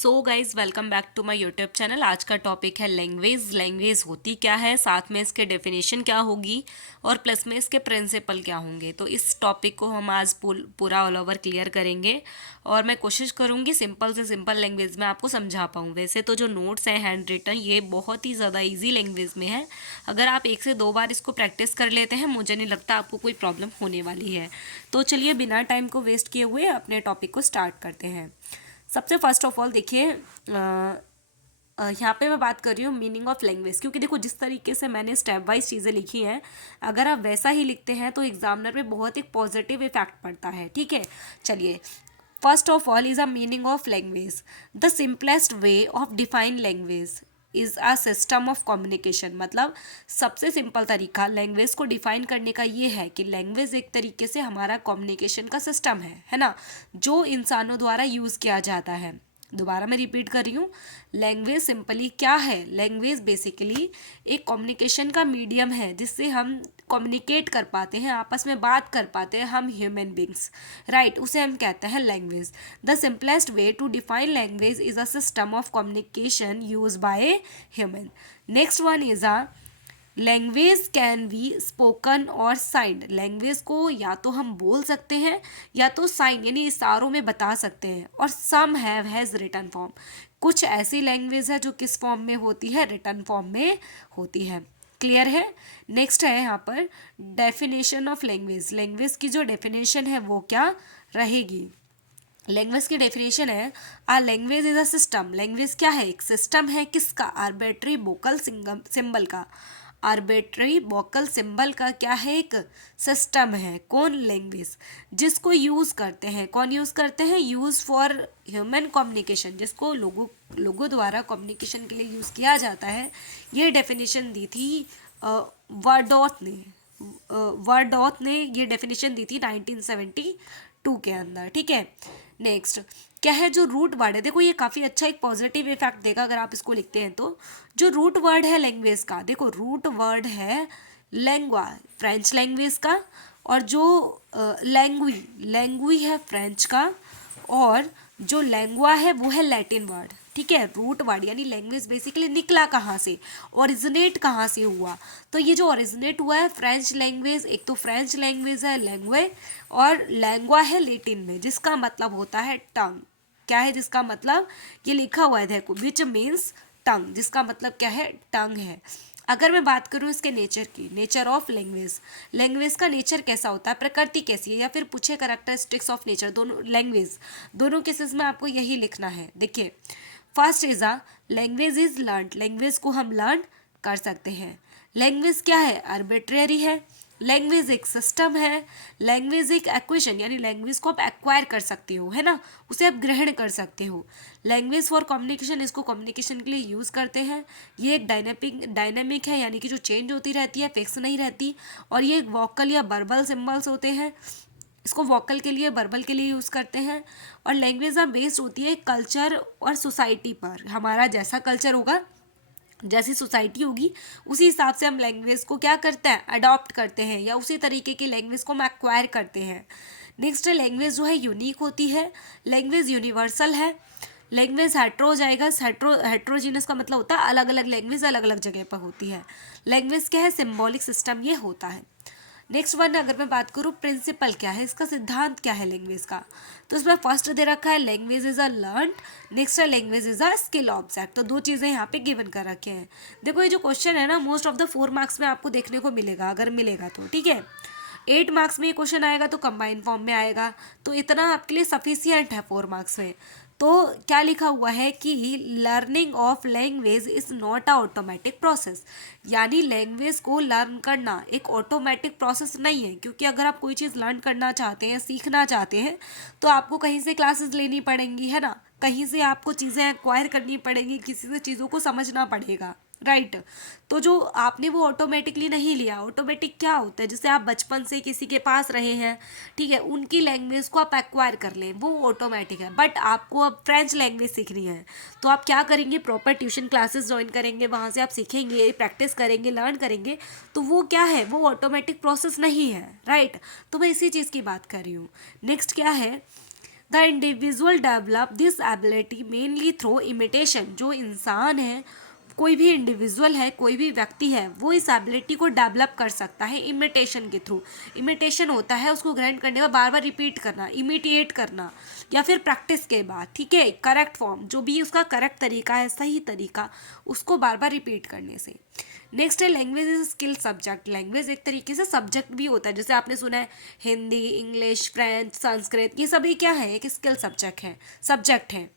So guys welcome back to my YouTube channel. आज का topic है लैंग्वेज। लैंग्वेज होती क्या है, साथ में इसके डेफिनेशन क्या होगी और प्लस में इसके प्रिंसिपल क्या होंगे। तो इस टॉपिक को हम आज पूरा ऑल ओवर क्लियर करेंगे और मैं कोशिश करूँगी सिंपल से सिंपल लैंग्वेज में आपको समझा पाऊँ। वैसे तो जो नोट्स हैं हैंड रिटन ये बहुत ही ज़्यादा ईजी लैंग्वेज में है। अगर आप 1 से 2 बार इसको प्रैक्टिस कर लेते हैं मुझे नहीं लगता आपको कोई प्रॉब्लम होने वाली है। तो चलिए बिना टाइम को वेस्ट किए हुए अपने टॉपिक को स्टार्ट करते हैं। सबसे फर्स्ट ऑफ ऑल देखिए, यहाँ पे मैं बात कर रही हूँ मीनिंग ऑफ लैंग्वेज, क्योंकि देखो जिस तरीके से मैंने स्टेप वाइज चीज़ें लिखी हैं अगर आप वैसा ही लिखते हैं तो एग्जामिनर पे बहुत एक पॉजिटिव इफेक्ट पड़ता है। ठीक है, चलिए first of all is a meaning of language. The simplest way of define language is a system of communication. मतलब सबसे सिंपल तरीका लैंग्वेज को डिफाइन करने का ये है कि लैंग्वेज एक तरीके से हमारा कम्युनिकेशन का सिस्टम है ना, जो इंसानों द्वारा यूज़ किया जाता है। दोबारा मैं रिपीट कर रही हूँ, लैंग्वेज सिंपली क्या है? लैंग्वेज बेसिकली एक कम्युनिकेशन का मीडियम है जिससे हम कम्युनिकेट कर पाते हैं, आपस में बात कर पाते हैं हम ह्यूमन बींग्स, राइट, उसे हम कहते हैं language. The simplest way to define language is a system of communication use by human. Next one is a language can be spoken और साइंड। लैंग्वेज को या तो हम बोल सकते हैं या तो साइन यानी इशारों में बता सकते हैं। और सम हैज़ रिटन फॉर्म। कुछ ऐसी लैंग्वेज है जो किस फॉर्म में होती है? रिटन फॉर्म में होती है। क्लियर है? नेक्स्ट है यहाँ पर डेफिनेशन ऑफ लैंग्वेज। लैंग्वेज की जो डेफिनेशन है वो क्या रहेगी? लैंग्वेज की डेफिनेशन है uh language is a system. Language क्या है? एक सिस्टम है किसका? आर्बिट्री वोकल सिंबल का। आर्बिट्री वोकल सिंबल का क्या है? एक सिस्टम है। कौन? लैंग्वेज। जिसको यूज़ करते हैं, कौन यूज़ करते हैं? यूज़ फॉर ह्यूमन कम्युनिकेशन, जिसको लोगों द्वारा कम्युनिकेशन के लिए यूज़ किया जाता है। ये डेफिनेशन दी थी वर्डॉथ ने। वर्डॉथ ने ये डेफिनेशन दी थी 1972 के अंदर। ठीक है, नेक्स्ट क्या है? जो रूट वर्ड है, देखो ये काफ़ी अच्छा एक पॉजिटिव इफेक्ट देगा अगर आप इसको लिखते हैं तो। जो रूट वर्ड है लैंग्वेज का, देखो रूट वर्ड है लैंग्वा, फ्रेंच लैंग्वेज का। और जो लैंग्वी है फ्रेंच का। और जो लैंग्वा है वो है लैटिन वर्ड। ठीक है, रूट वर्ड यानी लैंग्वेज बेसिकली निकला कहाँ से, ओरिजिनेट कहाँ से हुआ? तो ये जो ओरिजिनेट हुआ है फ्रेंच लैंग्वेज, एक तो फ्रेंच लैंग्वेज है लैंग्वे, और लैंग्वा है लेटिन में, जिसका मतलब होता है टंग। क्या है जिसका मतलब? ये लिखा हुआ है देखो, विच मीन्स टंग, जिसका मतलब क्या है? टंग है। अगर मैं बात करूँ इसके नेचर की, नेचर ऑफ लैंग्वेज, लैंग्वेज का नेचर कैसा होता है, प्रकृति कैसी है, या फिर पूछे करेक्टरिस्टिक्स ऑफ नेचर, दोनों लैंग्वेज, दोनों केसेस में आपको यही लिखना है। देखिए first is a language is learn. Language को हम लर्न कर सकते हैं। लैंग्वेज क्या है? आर्बिट्रेरी है। लैंग्वेज एक सिस्टम है। लैंग्वेज एक एक्वेशन यानी लैंग्वेज को आप एक्वायर कर सकते हो, है ना, उसे आप ग्रहण कर सकते हो। लैंग्वेज फॉर कम्युनिकेशन, इसको कम्युनिकेशन के लिए यूज़ करते हैं। ये एक डायनेमिक है यानी कि जो चेंज होती रहती है, फिक्स नहीं रहती। और ये वोकल या वर्बल सिम्बल्स होते हैं, इसको वोकल के लिए वर्बल के लिए यूज़ करते हैं। और लैंग्वेज बेस्ड होती है कल्चर और सोसाइटी पर। हमारा जैसा कल्चर होगा, जैसी सोसाइटी होगी, उसी हिसाब से हम लैंग्वेज को क्या करते हैं? अडॉप्ट करते हैं, या उसी तरीके की लैंग्वेज को हम एक्वायर करते हैं। नेक्स्ट लैंग्वेज जो है यूनिक होती है। लैंग्वेज यूनिवर्सल है। लैंग्वेज हेट्रो जाएगा। हेट्रोजीनस का मतलब होता है अलग अलग लैंग्वेज अलग अलग जगह पर होती है। लैंग्वेज क्या है? सिम्बॉलिक सिस्टम ये होता है। नेक्स्ट वन अगर मैं बात करूँ प्रिंसिपल क्या है, इसका सिद्धांत क्या है लैंग्वेज का, तो इसमें फर्स्ट दे रखा है language is a learn. Next है language is a skill object. तो दो चीज़ें यहाँ पे गिवन कर रखे हैं। देखो ये जो क्वेश्चन है ना, मोस्ट ऑफ द 4 मार्क्स में आपको देखने को मिलेगा, अगर मिलेगा तो। ठीक है, 8 मार्क्स में ये क्वेश्चन आएगा तो कंबाइंड फॉर्म में आएगा, तो इतना आपके लिए सफिशियंट है 4 मार्क्स में। तो क्या लिखा हुआ है कि learning of language is not a automatic process, यानी लैंग्वेज को लर्न करना एक ऑटोमेटिक प्रोसेस नहीं है। क्योंकि अगर आप कोई चीज़ लर्न करना चाहते हैं, सीखना चाहते हैं, तो आपको कहीं से क्लासेस लेनी पड़ेंगी, है ना, कहीं से आपको चीज़ें एक्वायर करनी पड़ेंगी, किसी से चीज़ों को समझना पड़ेगा, राइट। तो जो आपने वो ऑटोमेटिकली नहीं लिया। ऑटोमेटिक क्या होता है? जैसे आप बचपन से किसी के पास रहे हैं, ठीक है, उनकी लैंग्वेज को आप एक्वायर कर लें, वो ऑटोमेटिक है। बट आपको अब फ्रेंच लैंग्वेज सीखनी है, तो आप क्या करेंगे? प्रॉपर ट्यूशन क्लासेस ज्वाइन करेंगे, वहाँ से आप सीखेंगे, प्रैक्टिस करेंगे, लर्न करेंगे, तो वो क्या है? वो ऑटोमेटिक प्रोसेस नहीं है, राइट। तो मैं इसी चीज़ की बात कर रही हूँ। नेक्स्ट क्या है? The individual develop this ability mainly through imitation. जो इंसान है, कोई भी इंडिविजुअल है, कोई भी व्यक्ति है, वो इस एबिलिटी को डेवलप कर सकता है इमिटेशन के थ्रू। इमिटेशन होता है उसको ग्राइंड करने का बार बार रिपीट करना, इमिटेट करना, या फिर प्रैक्टिस के बाद, ठीक है, करेक्ट फॉर्म, जो भी उसका करेक्ट तरीका है, सही तरीका, उसको बार बार रिपीट करने से। नेक्स्ट है language is skill subject. Language एक तरीके से सब्जेक्ट भी होता है, जैसे आपने सुना है हिंदी, इंग्लिश, फ्रेंच, संस्कृत, ये सभी क्या है, एक स्किल सब्जेक्ट है।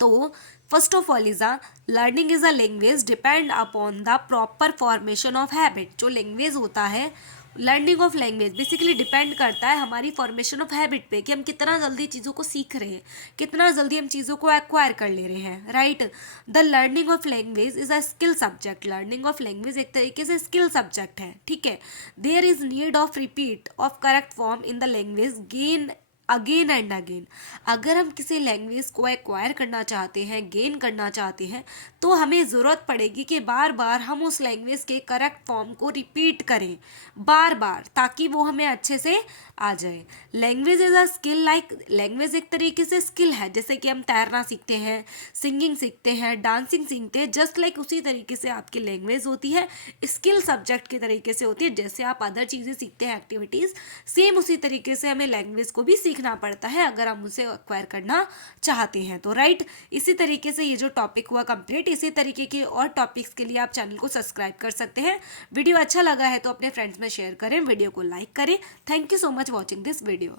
तो first of all is learning is a language depend upon the proper formation of habit. जो लैंग्वेज होता है, learning of language basically depend करता है हमारी फॉर्मेशन ऑफ हैबिट पे, कि हम कितना जल्दी चीज़ों को सीख रहे हैं, कितना जल्दी हम चीज़ों को एक्वायर कर ले रहे हैं, right. The learning of language is a skill subject. Learning of language एक तरीके से स्किल सब्जेक्ट है, ठीक है। There is need of repeat of correct form in the language gain again and again. अगर हम किसी लैंग्वेज को एक्वायर करना चाहते हैं, गेन करना चाहते हैं, तो हमें ज़रूरत पड़ेगी कि बार बार हम उस लैंग्वेज के करेक्ट फॉर्म को रिपीट करें बार बार, ताकि वो हमें अच्छे से आ जाए। Language is a skill, like language एक तरीके से स्किल है, जैसे कि हम तैरना सीखते हैं, सिंगिंग सीखते हैं, डांसिंग सीखते हैं, जस्ट लाइक उसी तरीके से आपकी लैंग्वेज होती है, स्किल सब्जेक्ट के तरीके से होती है। जैसे आप अदर चीज़ें सीखते हैं, एक्टिविटीज़, सेम उसी तरीके से हमें लैंग्वेज को भी सीखना पड़ता है अगर हम उसे एक्वायर करना चाहते हैं तो, राइट। इसी तरीके से ये जो टॉपिक हुआ कंप्लीट। इसी तरीके के और टॉपिक्स के लिए आप चैनल को सब्सक्राइब कर सकते हैं। वीडियो अच्छा लगा है तो अपने फ्रेंड्स में शेयर करें, वीडियो को लाइक करें। Thank you so much watching this video.